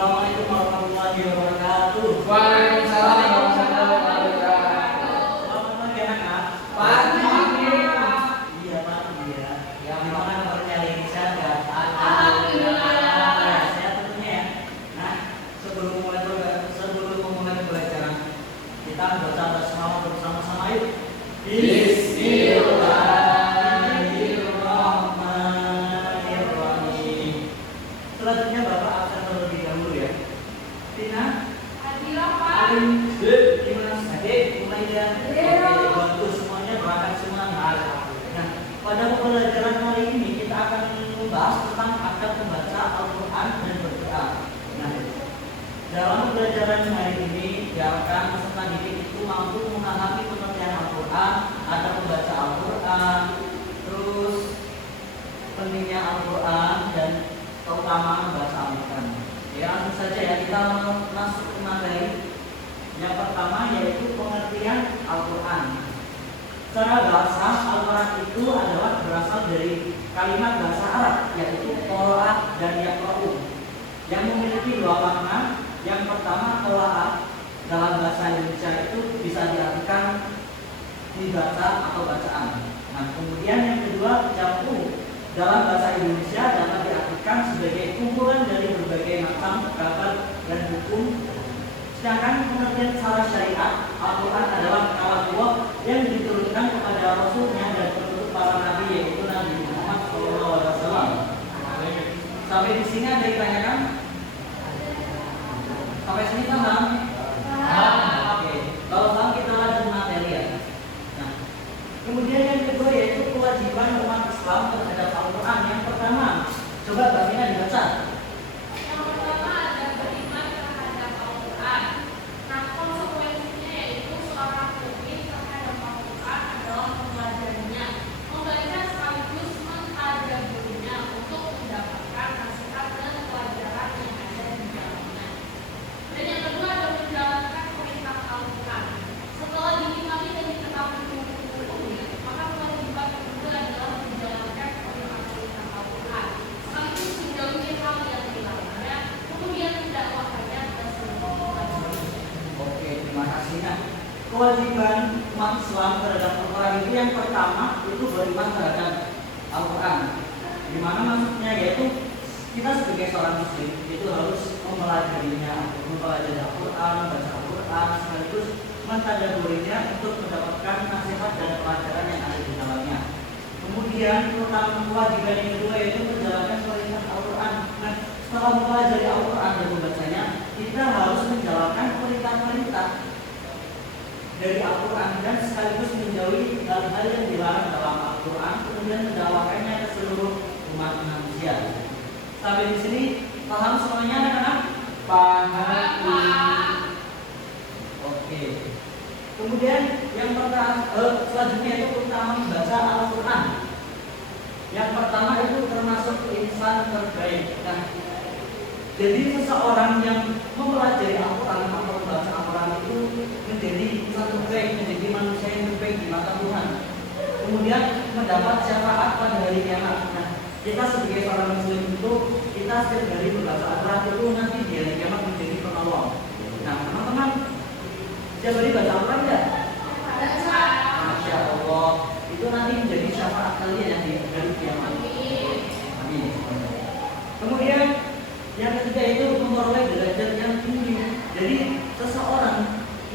Assalamualaikum warahmatullahi wabarakatuh. Waalaikumsalam warahmatullahi wabarakatuh. Selamat pagi anak-anak. Pagi. Iya pagi ya. Ya gimana kabarnya hari ini, sehat ya? Alhamdulillah. Ya, sehat tentunya ya. Nah, sebelum memulai pembelajaran, kita baca basmalah bersama-sama yuk. Bismillahirrahmanirrahim. Selanjutnya Bapak akan terlebih dahulu ya. Tina, Alim, gimana Adik? Mulai ya. Oke, bantu semuanya berangkat semangat. Nah, pada pembelajaran kali ini kita akan membahas tentang adab membaca Al-Quran dan berdoa. Nah, dalam pembelajaran hari ini diharapkan peserta didik itu mampu memahami pengertian Al-Quran, adab membaca Al-Quran, terus pentingnya Al-Quran dan keutamaan membaca Al-Quran. Ya, langsung saja ya, kita masuk ke materi. Yang pertama yaitu pengertian Al-Quran. Secara bahasa, Al-Quran itu adalah berasal dari kalimat bahasa Arab, yaitu qiraah dan yaqra'u, yang memiliki dua makna. Yang pertama, qiraah dalam bahasa Indonesia itu bisa diartikan dibaca atau bacaan. Nah, kemudian yang kedua, jam'u dalam bahasa Indonesia dapat diartikan sebagai kumpulan dari berbagai macam kabar dan hukum. Sedangkan pengertian secara syariat, Al-Quran adalah kalamullah yang diturunkan kepada Rasulnya dan penutup para nabi, yaitu Nabi Muhammad SAW. Sampai di sini ada yang ditanyakan? Sampai sini paham? Oke. Kalau paham kita lanjut materi ya. Nah, kemudian yang kedua yaitu kewajiban umat Islam terhadap Al-Quran. Yang pertama, coba Mbak Mina dibaca. Yang pertama ada beriman terhadap Al-Quran. Nah, konsekuensinya yaitu seorang mukmin terhadap Al-Quran adalah mempelajarinya, membaca sekaligus mentadabburinya untuk mendapatkan nasihat dan pelajaran yang ada di dalamnya. Dan yang kedua ada menjalankan perintah Al-Quran. Setelah diimani dan diketahui hukum-hukumnya, maka kewajiban kedua adalah menjalankan perintah Al-Quran, sekaligus menjauhi hal yang dilarangnya, kemudian mendakwahkannya ke seluruh umat. Oke, terima kasih. Nah, kewajiban umat Islam terhadap Al-Quran itu yang pertama itu beriman terhadap Al-Quran. Di mana maksudnya yaitu kita sebagai seorang muslim itu harus mempelajari Al-Quran, membaca Al-Quran, sekaligus mentadabburinya untuk mendapatkan nasihat dan pelajaran yang ada di dalamnya. Kemudian kewajiban yang kedua yaitu menjalankan perintah Al-Quran. Nah, setelah mempelajari Al-Quran dan membacanya, kita harus menjalankan perintah-perintah dari Al-Quran dan sekaligus menjauhi hal-hal yang dilarang dalam Al-Quran, kemudian mendakwakannya ke seluruh umat manusia. Sampai di sini paham semuanya anak-anak? Paham. Oke. Kemudian yang selanjutnya itu utama membaca Al-Quran. Yang pertama itu termasuk insan terbaik. Nah, jadi seseorang yang mempelajari Al-Quran atau membaca Al-Quran itu menjadi insan terbaik, menjadi manusia yang terbaik di mata Tuhan. Kemudian mendapat syafaat pada hari kiamat. Nah, kita sebagai seorang muslim itu kita setiap hari membaca Al-Quran itu nanti di hari kiamat menjadi penolong. Nah, teman-teman setiap hari baca Al-Quran ya? Masya Allah, itu nanti menjadi syafaat kalian yang di hari kiamat. Amin. Kemudian yang ketiga itu memperoleh derajat yang tinggi. Jadi seseorang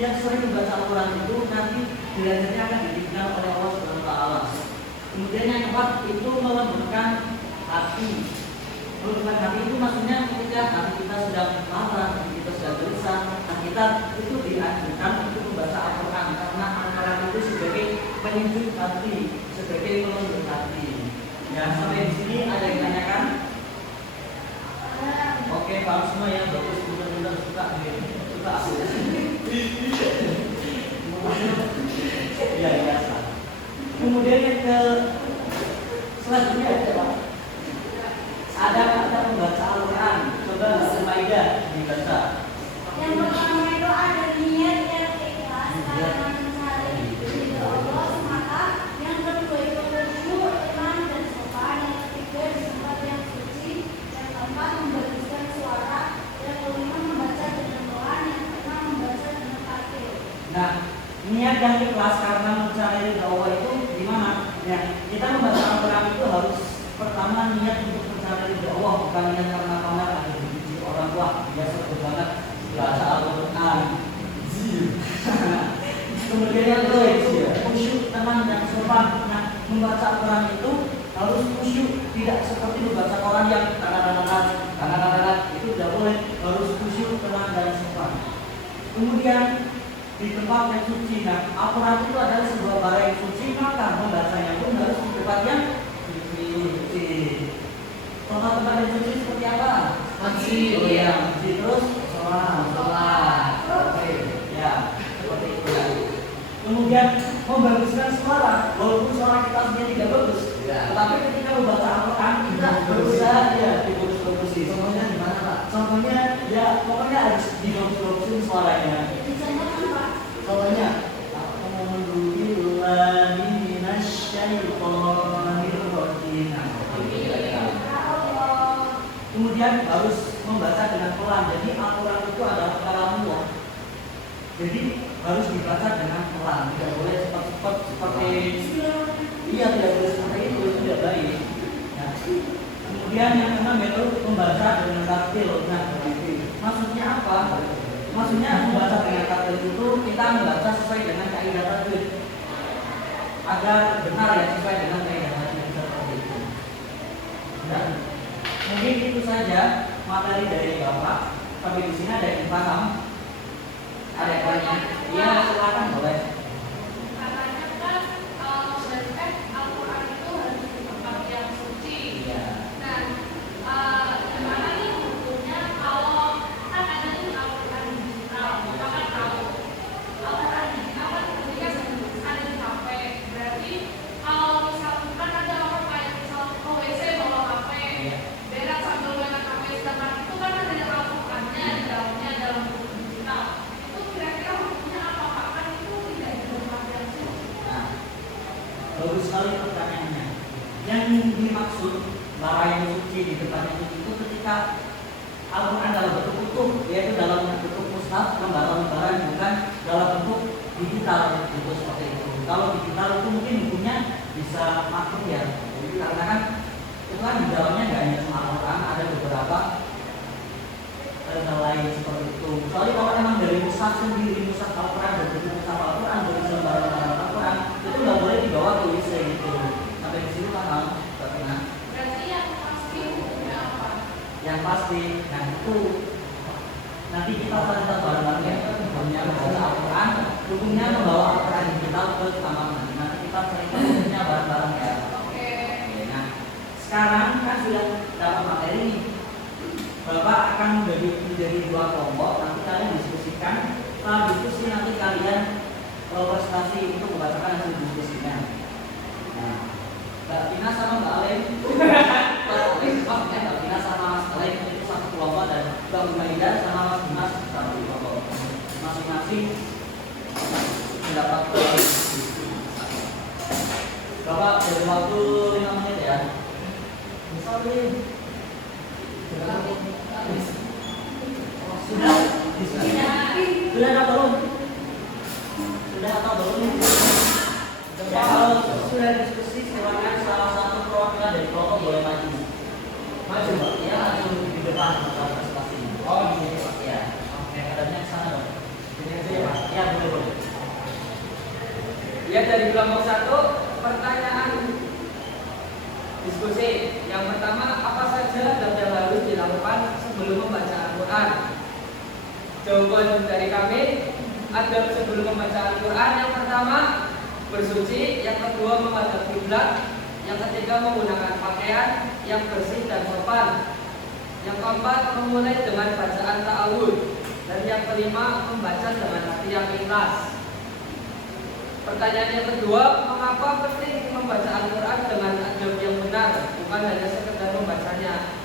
yang sering membaca Al-Quran itu nanti derajatnya akan ditinggikan oleh Allah Subhanahu wa taala. Kemudian yang keempat itu melembutkan hati. Melembutkan hati itu maksudnya ketika hati kita sedang marah, hati kita sedang gelisah, nah kita itu dianjurkan untuk membaca Al-Quran karena Al-Quran itu sebagai penyejuk hati, sebagai pelembut hati. Ya, sampai di sini ada yang tanyakan? Oke, paham semua ya, bagus, benar-benar suka aku. Ya, biasa. Kemudian yang ke selanjutnya ada kata membaca Al-Quran. Coba Maidah dibaca. Yang pertama itu ada niat yang ikhlas karena mencari ridho Allah semata. Yang kedua itu khusyuk, iman dan sopan. Yang ketiga di tempat yang suci. Yang keempat membaguskan suara. Yang Kemudian yang ikhlas karena mencari ridha Allah itu gimana? Ya, kita membaca Al-Quran itu harus pertama niat untuk mencari ridha Allah, bukan niat karena pamer atau dipuji orang tua. Biasa banget baca Al-Quran. Kemudian yang kedua, khusyuk, tenang dan sopan. Nah, membaca Al-Quran itu harus khusyuk, tidak seperti membaca Quran yang kadang-kadang itu tidak boleh, harus khusyuk, tenang dan sopan. Kemudian di tempat yang suci. Nah, Al-Quran itu adalah sebuah barang yang suci, maka membacanya pun harus di tempat yang suci. Contoh tempat yang suci seperti apa? Masjid. Oh ya, masjid. Terus sholat. Oke, ya seperti itu. Kemudian membaguskan suara, walaupun suara kita aslinya tidak bagus, tetapi ketika membaca Al-Quran kita berusaha ya dibagus-bagusin. Contohnya di mana, Pak? Contohnya ya pokoknya harus dibagus-bagusin suaranya. Contohnya, Alhamdulillahi minasyaitonir rajim. Kemudian harus membaca dengan pelan. Jadi Al-Quran itu adalah kalamullah. Jadi harus dibaca dengan pelan. Tidak boleh cepat-cepat seperti tidak boleh seperti itu tidak baik. Nah, kemudian yang keenam itu membaca dengan tartil. Nah, maksudnya apa? Maksudnya membaca dengan tartil itu kita membaca sesuai dengan kaidah tajwid agar benar ya, sesuai dengan kaidah tajwid seperti itu. Dan mungkin itu saja materi dari Bapak. Sampai di sini ada yang paham? Ada yang tanya? Iya, silakan boleh. Katanya kan Al-Quran itu harus di tempat yang suci. Iya. Dan gimana nih hukumnya kalau kan ada nih Al-Quran digital, kita kan tahu Al-Quran digital kan ketika ada di HP, berarti kalau misalkan ada orang kayak misal ke WC bawa HP, berak sambil main HP, sedangkan itu kan ada Al-Qurannya di dalamnya dalam buku digital. Itu kira-kira hukumnya apa, Pak? Kan itu tidak di tempat yang suci. Nah, bagus sekali pertanyaannya. Yang dimaksud barang yang suci di tempat yang suci itu ketika Al-Quran dalam bentuk utuh, yaitu dalam bentuk mushaf, lembaran-lembaran, bukan dalam bentuk digital, itu seperti itu. Kalau digital itu mungkin bukunya bisa makro ya, jadi karena kan itu kan di dalamnya nggak hanya cuma Al-Quran, ada beberapa hal lain seperti itu. Soalnya kalau emang dari mushaf sendiri, mushaf Al-Quran dan bentuk mushaf Al-Quran dari lembaran-lembaran Al-Quran itu nggak boleh dibawa ke WC gitu. Sampai di situ paham? Pernah? Berarti yang pasti hukumnya apa? Yang pasti, nah itu nanti kita akan bareng-bareng ya, hukumnya membaca Al-Quran, hukumnya membawa Al-Quran digital ke kamar mandi. Nanti kita cerita hukumnya bareng-bareng ya. Oke. Nah, sekarang kan sudah dapat materi nih. Bapak akan menjadi dua kelompok, nanti kalian diskusikan. Setelah diskusi nanti kalian presentasi untuk membacakan hasil diskusinya. Nah, Mbak Tina sama Mbak Alem, Mbak Tina sama Mas Alem itu satu kelompok dan Mbak Umaida sama Mas Dimas satu kelompok. Masing-masing mendapat Bapak dari waktu 5 menit ya. Misalnya sudah diskusinya sudah atau belum? Sudah atau belum? Ya, kalau sudah diskusi silakan salah satu perwakilan dari kelompok boleh maju. Maju Pak, ya maju di depan presentasi. Oh di sini Pak ya. Oke, adanya ke sana dong. Sini aja ya Pak. Ya boleh. Ya, dari kelompok 1 pertanyaan diskusi. Yang pertama, apa saja adab yang harus dilakukan sebelum membaca Al-Quran? Jawaban dari kami, adab sebelum membaca Al-Quran yang pertama bersuci, yang kedua menghadap kiblat, yang ketiga menggunakan pakaian yang bersih dan sopan, yang keempat memulai dengan bacaan ta'awud, dan yang kelima membaca dengan hati yang ikhlas. Pertanyaan yang kedua, mengapa penting membaca Al-Quran dengan adab yang benar, bukan hanya sekedar membacanya?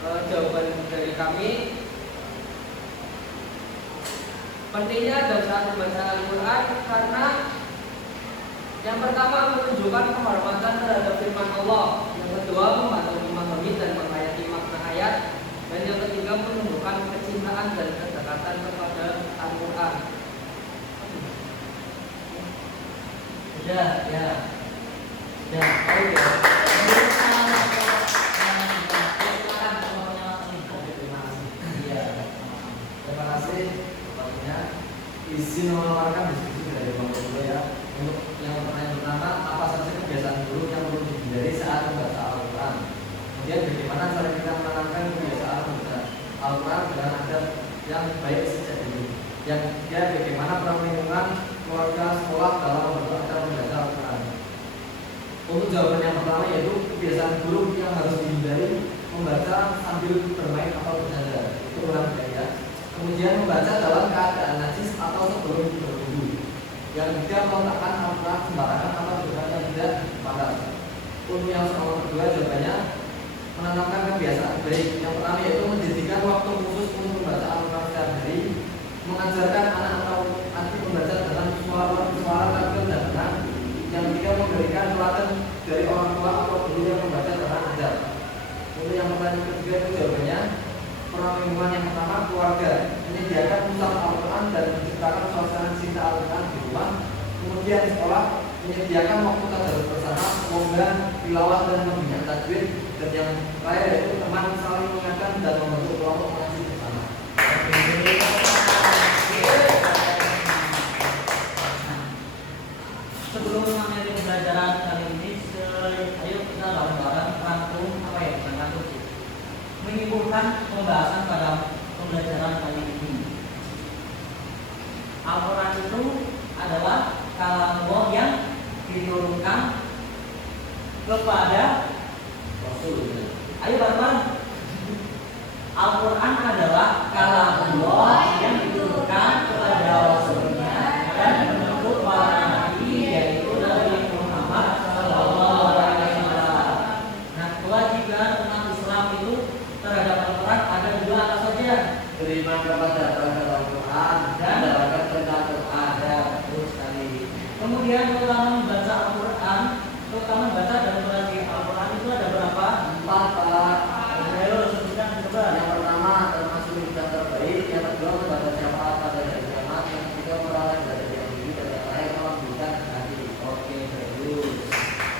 Jawaban dari kami, pentingnya adab saat membaca Al-Quran karena yang pertama menunjukkan penghormatan terhadap firman Allah, yang kedua memahami dan menghayati makna ayat, dan yang ketiga menunjukkan kecintaan dan kedekatan kepada Al-Quran. Ya, ya. Ya, oke. Terima kasih. Izin melaporkan diskusi dari Bang Bobo ya. Untuk yang pertanyaan pertama, apa saja kebiasaan buruk yang perlu dihindari saat membaca Al-Quran? Kemudian bagaimana cara kita menanamkan kebiasaan membaca Al-Quran dengan adab yang baik sejak dini? Yang ketiga, bagaimana peran lingkungan, keluarga, sekolah dalam membaca Al-Quran? Untuk jawaban yang pertama yaitu kebiasaan buruk yang harus dihindari membaca sambil bermain atau bercanda. Itu kurang baik ya. Kemudian membaca dalam keadaan najis atau sebelum berwudu. Yang ketiga, meletakkan Al-Quran sembarangan atau juga yang tidak pantas. Untuk yang soal kedua jawabannya menanamkan kebiasaan baik. Yang pertama yaitu menjadikan waktu khusus untuk membaca Al-Quran setiap hari, mengajarkan anak atau adik membaca dengan suara tertentu dan tenang. Yang ketiga, memberikan teladan dari orang tua atau guru yang membaca dengan ajar. Untuk yang pertanyaan ketiga itu jawabannya peran lingkungan. Yang pertama, keluarga menyediakan mushaf Al-Quran dan menciptakan suasana cinta Al-Quran di rumah. Kemudian sekolah menyediakan waktu tadarus bersama, lomba, tilawah dan pembinaan tajwid. Dan yang terakhir yaitu teman saling mengingatkan dan membentuk kelompok mengaji bersama. Sebelum mengakhiri pembelajaran kali ini, ayo kita bareng-bareng rangkum apa ya? Bukan rangkum sih. Menyimpulkan pembahasan pada pembelajaran kali ini. Al-Quran itu adalah kalamullah yang diturunkan kepada Rasul. Ayo bareng-bareng. Al-Quran adalah kalamullah yang diturunkan kepada Rasulnya dan menuntut para nabi, yaitu Nabi Muhammad SAW. Nah, kewajiban umat Islam itu terhadap Al-Quran ada dua, apa saja? Beriman kepada Al-Quran dan mendapatkan perintah Al-Quran. Betul sekali. Kemudian terutama membaca Al-Quran, terutama membaca dan membaca Al-Quran itu ada berapa? 4 Pak. Ayo sebutkan coba. Yang pertama termasuk yang terbaik, yang kedua membaca syafaat pada hari kiamat, yang ketiga merauh dari yang tinggi dan yang terakhir memberikan hati. Oke, bagus.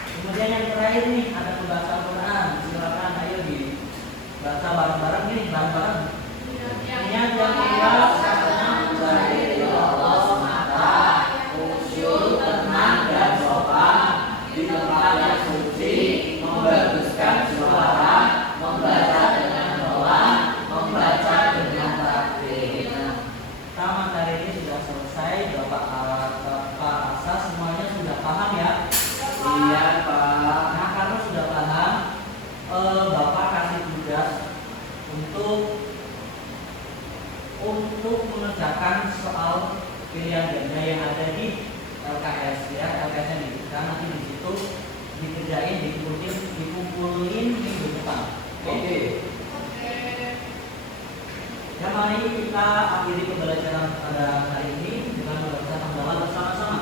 Kemudian yang terakhir nih ada pembaca Al-Quran. Silakan ayo dibaca bareng-bareng nih, bareng-bareng. Niat yang ikhlas karena mencari ridho Allah semata, khusyuk, tenang dan sopan di tempat yang suci, membaguskan suara, membaca dengan pelan, membaca dengan takbir. Nah, tamat hari ini sudah selesai. Bapak Asa semuanya sudah paham ya? Iya Pak. Nah, karena sudah paham, Bapak kasih tugas untuk mengerjakan soal pilihan ganda yang ada di LKS ya, LKS nya nih. Karena nanti di situ dikerjain, dikumpulin minggu depan. Oke. Ya, mari kita akhiri pembelajaran pada hari ini dengan membaca hamdalah bersama-sama.